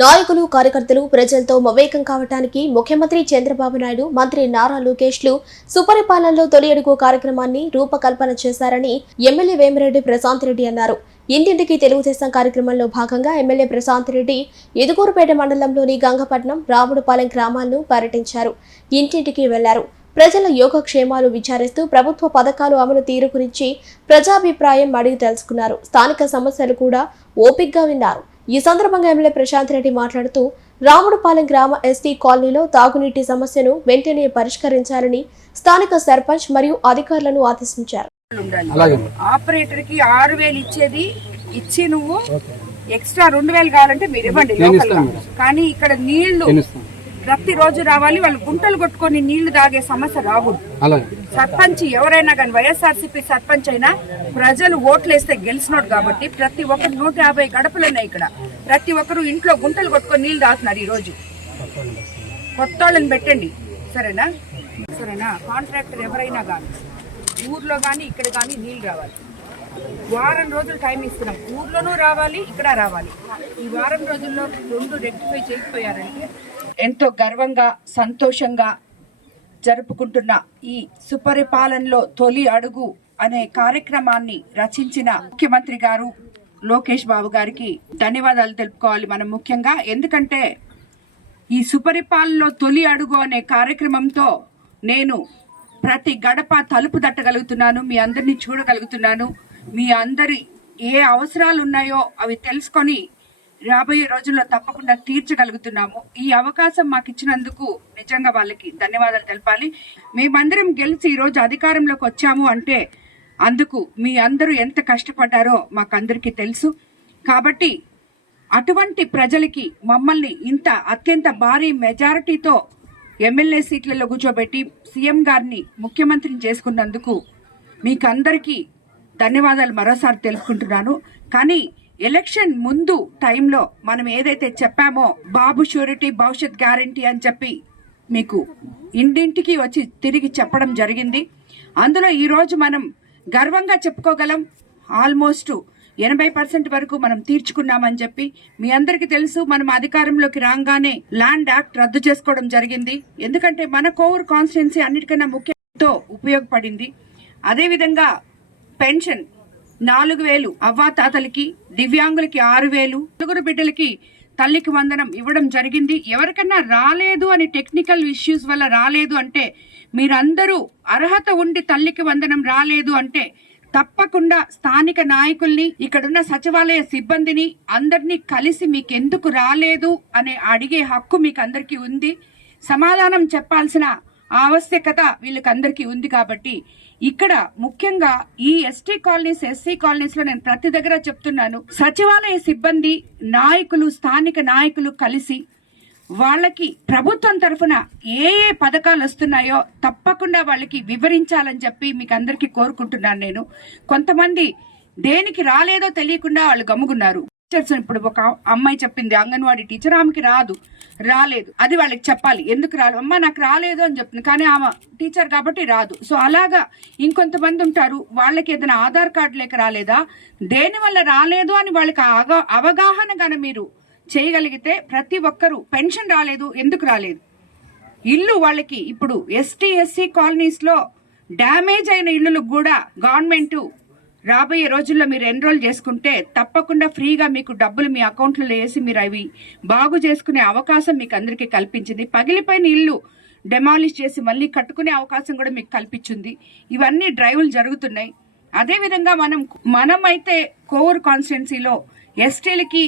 నాయకులు కార్యకర్తలు ప్రజలతో మమేకం కావటానికి ముఖ్యమంత్రి చంద్రబాబు నాయుడు మంత్రి నారా లోకేష్లు సుపరిపాలనలో తొలి అడుగు కార్యక్రమాన్ని రూపకల్పన చేశారని ఎమ్మెల్యే వేమిరెడ్డి ప్రశాంత్ రెడ్డి అన్నారు. ఇంటింటికి తెలుగుదేశం కార్యక్రమంలో భాగంగా ఎమ్మెల్యే ప్రశాంత్ రెడ్డి ఎదుగూరుపేట మండలంలోని గంగపట్నం రాముడుపాలెం గ్రామాలను పర్యటించారు. ఇంటింటికి వెళ్ళారు. ప్రజల యోగక్షేమాలు విచారిస్తూ ప్రభుత్వ పథకాలు అమలు తీరు గురించి ప్రజాభిప్రాయం అడిగి తెలుసుకున్నారు. స్థానిక సమస్యలు కూడా ఓపిక్గా విన్నారు. ఈ సందర్భంగా ఎమ్మెల్యే ప్రశాంత్ రెడ్డి మాట్లాడుతూ రాముడుపాలెం గ్రామ ఎస్టీ కాలనీలో తాగునీటి సమస్యను వెంటనే పరిష్కరించాలని స్థానిక సర్పంచ్ మరియు అధికారులను ఆదేశించారు. ఆపరేటర్కి ఆరు వేలు ఇచ్చేది ఇచ్చి నువ్వు ఎక్స్ట్రా రెండు వేలు కావాలంటే మీరు ఇవ్వండి కానీ ఇక్కడ నీళ్ళు ప్రతి రోజు రావాలి వాళ్ళు గుంటలు కొట్టుకొని నీళ్ళు తాగే సమస్య రాకూడదు. సర్పంచ్ ఎవరైనా కానీ వైఎస్ఆర్సీపీ సర్పంచ్ అయినా ప్రజలు ఓట్లు వేస్తే గెలిచినోడు కాబట్టి ప్రతి ఒక్కరు నూట యాభై గడపలు ఉన్నాయి ఇక్కడ. ప్రతి ఒక్కరు ఇంట్లో గుంటలు కొట్టుకొని నీళ్ళు తాగుతున్నారు ఈ రోజు కొత్త వాళ్ళని పెట్టండి. సరేనా? సరేనా? కాంట్రాక్టర్ ఎవరైనా కానీ ఊర్లో కానీ ఇక్కడ కానీ నీళ్ళు రావాలి. వారం రోజులు టైం ఇస్తున్నాం. ఊర్లోనూ రావాలి ఇక్కడ రావాలి. ఈ వారం రోజుల్లో రెండు రెక్టిఫై చేయకపోయారంటే ఎంతో గర్వంగా సంతోషంగా జరుపుకుంటున్న ఈ సుపరిపాలనలో తొలి అడుగు అనే కార్యక్రమాన్ని రచించిన ముఖ్యమంత్రి గారు లోకేష్ బాబు గారికి ధన్యవాదాలు తెలుపుకోవాలి మనం ముఖ్యంగా. ఎందుకంటే ఈ సుపరిపాలనలో తొలి అడుగు అనే కార్యక్రమంతో నేను ప్రతి గడప తలుపు తట్టగలుగుతున్నాను మీ అందరినీ చూడగలుగుతున్నాను. మీ అందరి ఏ అవసరాలు ఉన్నాయో అవి తెలుసుకొని రాబోయే రోజుల్లో తప్పకుండా తీర్చగలుగుతున్నాము. ఈ అవకాశం మాకు ఇచ్చినందుకు నిజంగా వాళ్ళకి ధన్యవాదాలు తెలపాలి. మేమందరం గెలిచి ఈ రోజు అధికారంలోకి వచ్చాము అంటే అందుకు మీ అందరూ ఎంత కష్టపడ్డారో మాకందరికీ తెలుసు. కాబట్టి అటువంటి ప్రజలకి మమ్మల్ని ఇంత అత్యంత భారీ మెజారిటీతో ఎమ్మెల్యే సీట్లలో కూర్చోబెట్టి సీఎం గారిని ముఖ్యమంత్రిని చేసుకున్నందుకు మీకు అందరికీ ధన్యవాదాలు మరోసారి తెలుపుకుంటున్నాను. కానీ ఎలక్షన్ ముందు టైంలో మనం ఏదైతే చెప్పామో బాబు షూరిటీ భవిష్యత్ గ్యారంటీ అని చెప్పి మీకు ఇంటింటికి వచ్చి తిరిగి చెప్పడం జరిగింది. అందులో ఈరోజు మనం గర్వంగా చెప్పుకోగలం. ఆల్మోస్ట్ ఎనభై పర్సెంట్ వరకు మనం తీర్చుకున్నామని చెప్పి మీ అందరికీ తెలుసు మనం అధికారంలోకి రాగానే ల్యాండ్ యాక్ట్ రద్దు చేసుకోవడం జరిగింది. ఎందుకంటే మన కోవూర్ కాన్స్టిట్యున్సీ అన్నిటికన్నా ముఖ్యంతో ఉపయోగపడింది. అదేవిధంగా పెన్షన్ నాలుగు వేలు అవ్వాతాతలకి దివ్యాంగులకి ఆరు వేలు నలుగురు బిడ్డలకి తల్లికి వందనం ఇవ్వడం జరిగింది. ఎవరికన్నా రాలేదు అని టెక్నికల్ ఇష్యూస్ వల్ల రాలేదు అంటే మీరందరూ అర్హత ఉండి తల్లికి వందనం రాలేదు అంటే తప్పకుండా స్థానిక నాయకుల్ని ఇక్కడున్న సచివాలయ సిబ్బందిని అందరినీ కలిసి మీకెందుకు రాలేదు అనే అడిగే హక్కు మీకు అందరికీ ఉంది. సమాధానం చెప్పాల్సిన ఆవశ్యకత వీళ్ళకందరికీ ఉంది కాబట్టి ఇక్కడ ముఖ్యంగా ఈ ఎస్టీ కాలనీస్ ఎస్సీ కాలనీస్లో నేను ప్రతి దగ్గర చెప్తున్నాను. సచివాలయ సిబ్బంది నాయకులు స్థానిక నాయకులు కలిసి వాళ్ళకి ప్రభుత్వం తరఫున ఏ ఏ పథకాలు వస్తున్నాయో తప్పకుండా వాళ్ళకి వివరించాలని చెప్పి మీకు అందరికీ కోరుకుంటున్నాను నేను. కొంతమంది దేనికి రాలేదో తెలియకుండా వాళ్ళు గమ్ముకున్నారు టీచర్స్ ఇప్పుడు ఒక అమ్మాయి చెప్పింది అంగన్వాడీ టీచర్ ఆమెకి రాదు రాలేదు. అది వాళ్ళకి చెప్పాలి. ఎందుకు రాలేదు అమ్మ నాకు రాలేదు అని చెప్తుంది కానీ ఆమె టీచర్ కాబట్టి రాదు. సో అలాగా ఇంకొంతమంది ఉంటారు. వాళ్ళకి ఏదైనా ఆధార్ కార్డు లేక రాలేదా? దేనివల్ల రాలేదు అని వాళ్ళకి అవగాహన కానీ మీరు చేయగలిగితే ప్రతి ఒక్కరూ పెన్షన్ రాలేదు ఎందుకు రాలేదు? ఇల్లు వాళ్ళకి ఇప్పుడు ఎస్టీ ఎస్సీ కాలనీస్లో డ్యామేజ్ అయిన ఇల్లులకు కూడా గవర్నమెంట్ రాబోయే రోజుల్లో మీరు ఎన్రోల్ చేసుకుంటే తప్పకుండా ఫ్రీగా మీకు డబ్బులు మీ అకౌంట్లో వేసి మీరు అవి బాగు చేసుకునే అవకాశం మీకు అందరికీ కల్పించింది. పగిలిపోయిన ఇల్లు డెమాలిష్ చేసి మళ్ళీ కట్టుకునే అవకాశం కూడా మీకు కల్పించింది. ఇవన్నీ డ్రైవ్లు జరుగుతున్నాయి. అదేవిధంగా మనం మనమైతే కోవూర్ కాన్స్టిట్యున్సీలో ఎస్టీలకి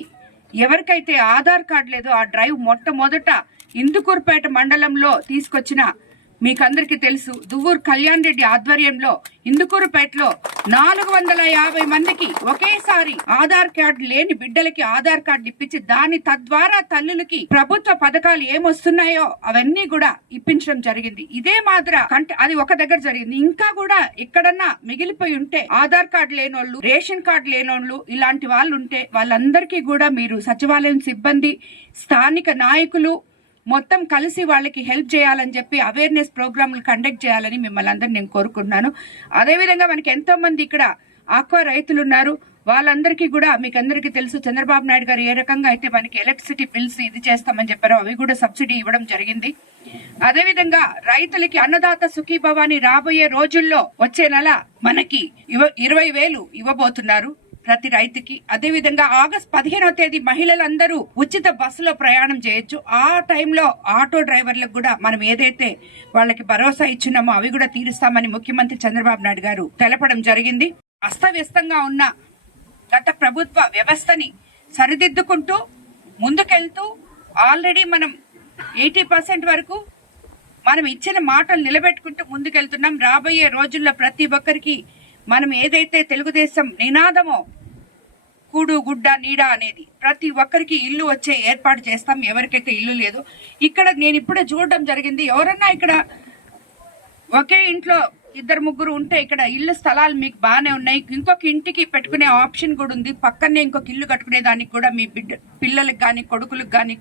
ఎవరికైతే ఆధార్ కార్డు లేదో ఆ డ్రైవ్ మొట్టమొదట ఇందుకూరుపేట మండలంలో తీసుకొచ్చిన మీకందరికీ తెలుసు దువ్వూరు కళ్యాణ్ రెడ్డి ఆధ్వర్యంలో ఇందుకూరుపేటలో నాలుగు వందల యాభై మందికి ఒకేసారి ఆధార్ కార్డు లేని బిడ్డలకి ఆధార్ కార్డు ఇప్పించి దాని తద్వారా తల్లులకి ప్రభుత్వ పథకాలు ఏమొస్తున్నాయో అవన్నీ కూడా ఇప్పించడం జరిగింది. ఇదే మాదిర కంటే అది ఒక దగ్గర జరిగింది. ఇంకా కూడా ఎక్కడన్నా మిగిలిపోయి ఉంటే ఆధార్ కార్డు లేనోళ్ళు రేషన్ కార్డు లేనోళ్ళు ఇలాంటి వాళ్ళు ఉంటే వాళ్ళందరికీ కూడా మీరు సచివాలయం సిబ్బంది స్థానిక నాయకులు మొత్తం కలిసి వాళ్ళకి హెల్ప్ చేయాలని చెప్పి అవేర్నెస్ ప్రోగ్రాంలు కండక్ట్ చేయాలని మిమ్మల్ని అందరినీ నేను కోరుకుంటున్నాను. అదేవిధంగా మనకి ఎంతో మంది ఇక్కడ ఆక్వా రైతులు ఉన్నారు. వాళ్ళందరికీ కూడా మీకు అందరికీ తెలుసు చంద్రబాబు నాయుడు గారు ఏ రకంగా అయితే మనకి ఎలక్ట్రిసిటీ బిల్స్ ఇది చేస్తామని చెప్పారో అవి కూడా సబ్సిడీ ఇవ్వడం జరిగింది. అదేవిధంగా రైతులకి అన్నదాత సుఖీభవాని రాబోయే రోజుల్లో వచ్చే నెల మనకి ఇరవై వేలు ఇవ్వబోతున్నారు. ప్రతి రైతుకి. అదేవిధంగా ఆగస్ట్ పదిహేనవ తేదీ మహిళలందరూ ఉచిత బస్సులో ప్రయాణం చేయొచ్చు. ఆ టైంలో ఆటో డ్రైవర్లకు కూడా మనం ఏదైతే వాళ్ళకి భరోసా ఇచ్చినామో అవి కూడా తీరుస్తామని ముఖ్యమంత్రి చంద్రబాబు నాయుడు గారు తెలపడం జరిగింది. అస్తవ్యస్తంగా ఉన్న గత ప్రభుత్వ వ్యవస్థని సరిదిద్దుకుంటూ ముందుకెళ్తూ ఆల్రెడీ మనం ఎయిటీ పర్సెంట్ వరకు మనం ఇచ్చిన మాటలు నిలబెట్టుకుంటూ ముందుకెళ్తున్నాం. రాబోయే రోజుల్లో ప్రతి ఒక్కరికి మనం ఏదైతే తెలుగుదేశం నినాదమో కూడు గుడ్డ నీడ అనేది ప్రతి ఒక్కరికి ఇల్లు వచ్చే ఏర్పాటు చేస్తాం. ఎవరికైతే ఇల్లు లేదు. ఇక్కడ నేను ఇప్పుడే చూడడం జరిగింది. ఎవరన్నా ఇక్కడ ఒకే ఇంట్లో ఇద్దరు ముగ్గురు ఉంటే ఇక్కడ ఇల్లు స్థలాలు మీకు బాగానే ఉన్నాయి. ఇంకొక ఇంటికి పెట్టుకునే ఆప్షన్ కూడా ఉంది. పక్కనే ఇంకొక ఇల్లు కట్టుకునే దానికి కూడా మీ బిడ్డ పిల్లలకు కానీ కొడుకులకు కానీ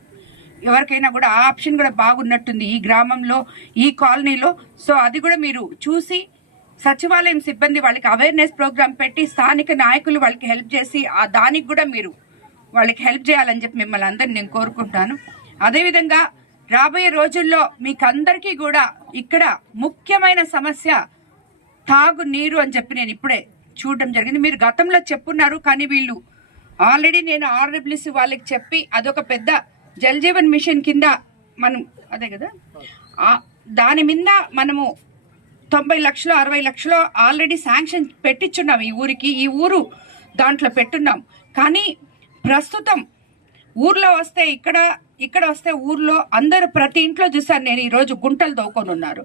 ఎవరికైనా కూడా ఆ ఆప్షన్ కూడా బాగున్నట్టుంది ఈ గ్రామంలో ఈ కాలనీలో. సో అది కూడా మీరు చూసి సచివాలయం సిబ్బంది వాళ్ళకి అవేర్నెస్ ప్రోగ్రామ్ పెట్టి స్థానిక నాయకులు వాళ్ళకి హెల్ప్ చేసి ఆ దానికి కూడా మీరు వాళ్ళకి హెల్ప్ చేయాలని చెప్పి మిమ్మల్ని అందరిని నేను కోరుకుంటాను. అదేవిధంగా రాబోయే రోజుల్లో మీకు అందరికీ కూడా ఇక్కడ ముఖ్యమైన సమస్య తాగు నీరు అని చెప్పి నేను ఇప్పుడే చూడడం జరిగింది. మీరు గతంలో చెప్పున్నారు కానీ వీళ్ళు ఆల్రెడీ నేను ఆర్డబ్ల్యూసి వాళ్ళకి చెప్పి అదొక పెద్ద జల్ జీవన్ మిషన్ కింద మనం అదే కదా? దాని మీద మనము తొంభై లక్షలు అరవై లక్షలు ఆల్రెడీ శాంక్షన్ పెట్టించున్నాం ఈ ఊరికి ఈ ఊరు దాంట్లో పెట్టున్నాం. కానీ ప్రస్తుతం ఊర్లో వస్తే ఇక్కడ ఇక్కడ వస్తే ఊర్లో అందరూ ప్రతి ఇంట్లో చూసాను నేను ఈరోజు గుంటలు దోకొని ఉన్నారు.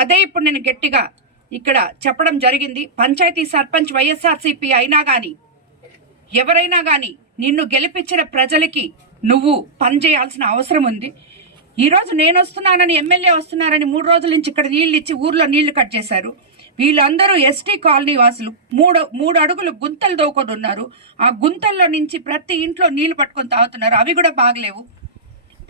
అదే ఇప్పుడు నేను గట్టిగా ఇక్కడ చెప్పడం జరిగింది. పంచాయతీ సర్పంచ్ వైఎస్ఆర్సీపీ అయినా కానీ ఎవరైనా కానీ నిన్ను గెలిపించిన ప్రజలకి నువ్వు పనిచేయాల్సిన అవసరం ఉంది. ఈ రోజు నేను వస్తున్నానని ఎమ్మెల్యే వస్తున్నారని మూడు రోజుల నుంచి ఇక్కడ నీళ్ళు ఇచ్చి ఊర్లో నీళ్ళు కట్ చేశారు. వీళ్ళందరూ ఎస్టీ కాలనీ వాసులు. మూడు మూడు అడుగులు గుంతలు దోకొని ఉన్నారు. ఆ గుంతల్లో నుంచి ప్రతి ఇంట్లో నీళ్ళు పట్టుకొని తాగుతున్నారు. అవి కూడా బాగలేవు.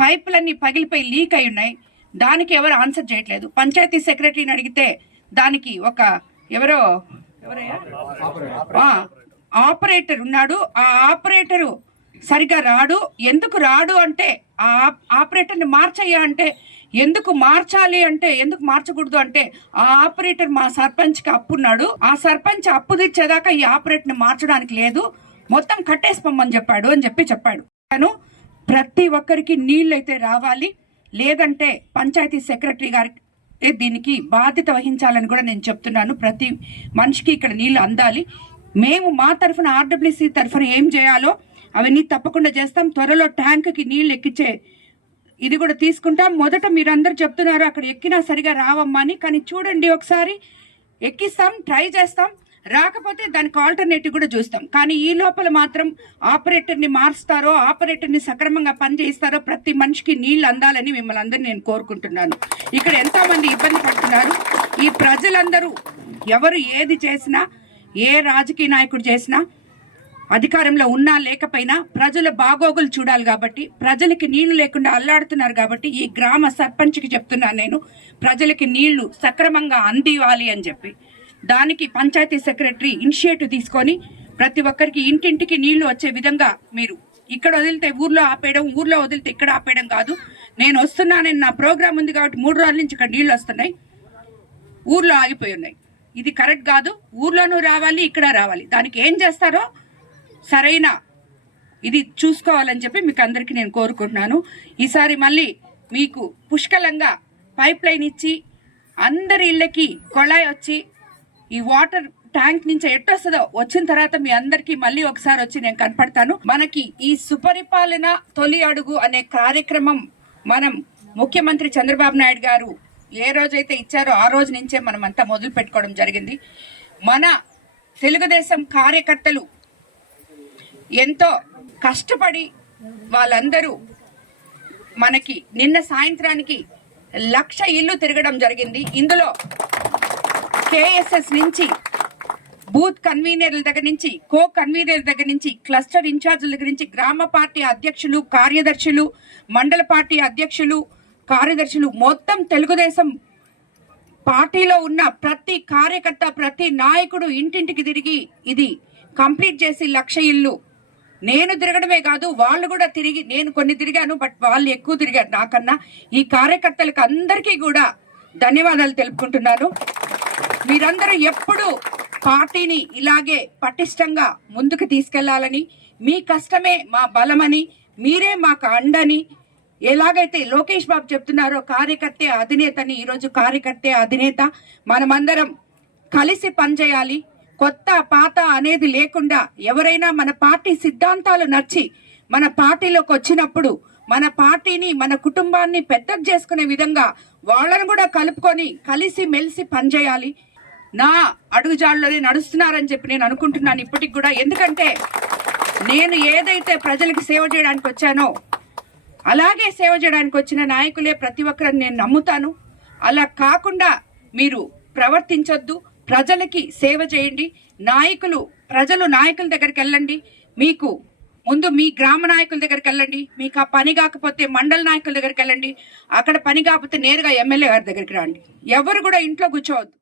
పైపులన్నీ పగిలిపోయి లీక్ అయి ఉన్నాయి. దానికి ఎవరు ఆన్సర్ చేయట్లేదు. పంచాయతీ సెక్రటరీని అడిగితే దానికి ఒక ఎవరో ఎవరయ్యా? ఆపరేటర్ ఉన్నాడు. ఆ ఆపరేటరు సరిగా రాడు. ఎందుకు రాడు అంటే ఆ ఆపరేటర్ని మార్చయ్యా అంటే ఎందుకు మార్చాలి అంటే ఎందుకు మార్చకూడదు అంటే ఆ ఆపరేటర్ మా సర్పంచ్కి అప్పున్నాడు. ఆ సర్పంచ్ అప్పు తెచ్చేదాకా ఈ ఆపరేటర్ని మార్చడానికి లేదు. మొత్తం కట్టేసిపోమని చెప్పాడు అని చెప్పి చెప్పాడు. తను ప్రతి ఒక్కరికి నీళ్ళు అయితే రావాలి. లేదంటే పంచాయతీ సెక్రటరీ గారికి దీనికి బాధ్యత వహించాలని కూడా నేను చెప్తున్నాను. ప్రతి మనిషికి ఇక్కడ నీళ్ళు అందాలి. మేము మా తరఫున ఆర్డబ్ల్యూసీ తరఫున ఏం చేయాలో అవన్నీ తప్పకుండా చేస్తాం. త్వరలో ట్యాంక్కి నీళ్ళు ఎక్కించే ఇది కూడా తీసుకుంటాం. మొదట మీరందరూ చెప్తున్నారు అక్కడ ఎక్కినా సరిగా రావమ్మా అని. కానీ చూడండి ఒకసారి ఎక్కిస్తాం ట్రై చేస్తాం. రాకపోతే దానికి ఆల్టర్నేటివ్ కూడా చూస్తాం. కానీ ఈ లోపల మాత్రం ఆపరేటర్ని మారుస్తారో ఆపరేటర్ని సక్రమంగా పనిచేయిస్తారో ప్రతి మనిషికి నీళ్ళు అందాలని మిమ్మల్ని అందరినీ నేను కోరుకుంటున్నాను. ఇక్కడ ఎంతోమంది ఇబ్బంది పడుతున్నారు. ఈ ప్రజలందరూ ఎవరు ఏది చేసినా ఏ రాజకీయ నాయకుడు చేసినా అధికారంలో ఉన్నా లేకపోయినా ప్రజల బాగోగులు చూడాలి కాబట్టి ప్రజలకి నీళ్ళు లేకుండా అల్లాడుతున్నారు కాబట్టి ఈ గ్రామ సర్పంచ్కి చెప్తున్నాను నేను ప్రజలకి నీళ్ళు సక్రమంగా అందివ్వాలి అని చెప్పి. దానికి పంచాయతీ సెక్రటరీ ఇనిషియేటివ్ తీసుకొని ప్రతి ఒక్కరికి ఇంటింటికి నీళ్ళు వచ్చే విధంగా మీరు ఇక్కడ వదిలితే ఊర్లో ఆపేయడం ఊర్లో వదిలితే ఇక్కడ ఆపేయడం కాదు. నేను వస్తున్నానని నా ప్రోగ్రామ్ ఉంది కాబట్టి మూడు రోజుల నుంచి ఇక్కడ నీళ్ళు వస్తున్నాయి. ఊర్లో ఆగిపోయి ఉన్నాయి. ఇది కరెక్ట్ కాదు. ఊర్లోనూ రావాలి ఇక్కడ రావాలి. దానికి ఏం చేస్తారో సరైన ఇది చూసుకోవాలని చెప్పి మీకు అందరికీ నేను కోరుకుంటున్నాను. ఈసారి మళ్ళీ మీకు పుష్కలంగా పైప్ లైన్ ఇచ్చి అందరి ఇళ్ళకి కొళాయి వచ్చి ఈ వాటర్ ట్యాంక్ నుంచి ఎట్టొస్తుందో వచ్చిన తర్వాత మీ అందరికీ మళ్ళీ ఒకసారి వచ్చి నేను కనపడతాను. మనకి ఈ సుపరిపాలన తొలి అడుగు అనే కార్యక్రమం మనం ముఖ్యమంత్రి చంద్రబాబు నాయుడు గారు ఏ రోజైతే ఇచ్చారో ఆ రోజు నుంచే మనం అంతా మొదలు పెట్టుకోవడం జరిగింది. మన తెలుగుదేశం కార్యకర్తలు ఎంతో కష్టపడి వాళ్ళందరూ మనకి నిన్న సాయంత్రానికి లక్ష ఇల్లు తిరగడం జరిగింది. ఇందులో కేఎస్ఎస్ నుంచి బూత్ కన్వీనర్ల దగ్గర నుంచి కో కన్వీనర్ల దగ్గర నుంచి క్లస్టర్ ఇన్ఛార్జీల దగ్గర నుంచి గ్రామ పార్టీ అధ్యక్షులు కార్యదర్శులు మండల పార్టీ అధ్యక్షులు కార్యదర్శులు మొత్తం తెలుగుదేశం పార్టీలో ఉన్న ప్రతి కార్యకర్త ప్రతి నాయకుడు ఇంటింటికి తిరిగి ఇది కంప్లీట్ చేసి లక్ష ఇల్లు నేను తిరగడమే కాదు వాళ్ళు కూడా తిరిగి నేను కొన్ని తిరిగాను బట్ వాళ్ళు ఎక్కువ తిరిగారు నాకన్నా. ఈ కార్యకర్తలకు అందరికీ కూడా ధన్యవాదాలు తెలుపుకుంటున్నాను. మీరందరూ ఎప్పుడు పార్టీని ఇలాగే పటిష్టంగా ముందుకు తీసుకెళ్ళాలని మీ కష్టమే మా బలమని మీరే మాకు అండని ఎలాగైతే లోకేష్ బాబు చెప్తున్నారో కార్యకర్తే అధినేతని ఈరోజు కార్యకర్తే అధినేత మనమందరం కలిసి పనిచేయాలి. కొత్త పాత అనేది లేకుండా ఎవరైనా మన పార్టీ సిద్ధాంతాలు నచ్చి మన పార్టీలోకి వచ్చినప్పుడు మన పార్టీని మన కుటుంబాన్ని పెద్ద చేసుకునే విధంగా వాళ్ళను కూడా కలుపుకొని కలిసి మెలిసి పనిచేయాలి. నా అడుగుజాడలోనే నడుస్తున్నారని చెప్పి నేను అనుకుంటున్నాను ఇప్పటికి కూడా. ఎందుకంటే నేను ఏదైతే ప్రజలకు సేవ చేయడానికి వచ్చానో అలాగే సేవ చేయడానికి వచ్చిన నాయకులే ప్రతి ఒక్కరిని నేను నమ్ముతాను. అలా కాకుండా మీరు ప్రవర్తించొద్దు. ప్రజలకి సేవ చేయండి. నాయకులు ప్రజలు నాయకుల దగ్గరికి వెళ్ళండి. మీకు ముందు మీ గ్రామ నాయకుల దగ్గరికి వెళ్ళండి. మీకు ఆ పని కాకపోతే మండల నాయకుల దగ్గరికి వెళ్ళండి. అక్కడ పని కాకపోతే నేరుగా ఎమ్మెల్యే గారి దగ్గరికి రండి. ఎవరు కూడా ఇంట్లో కూర్చోవద్దు.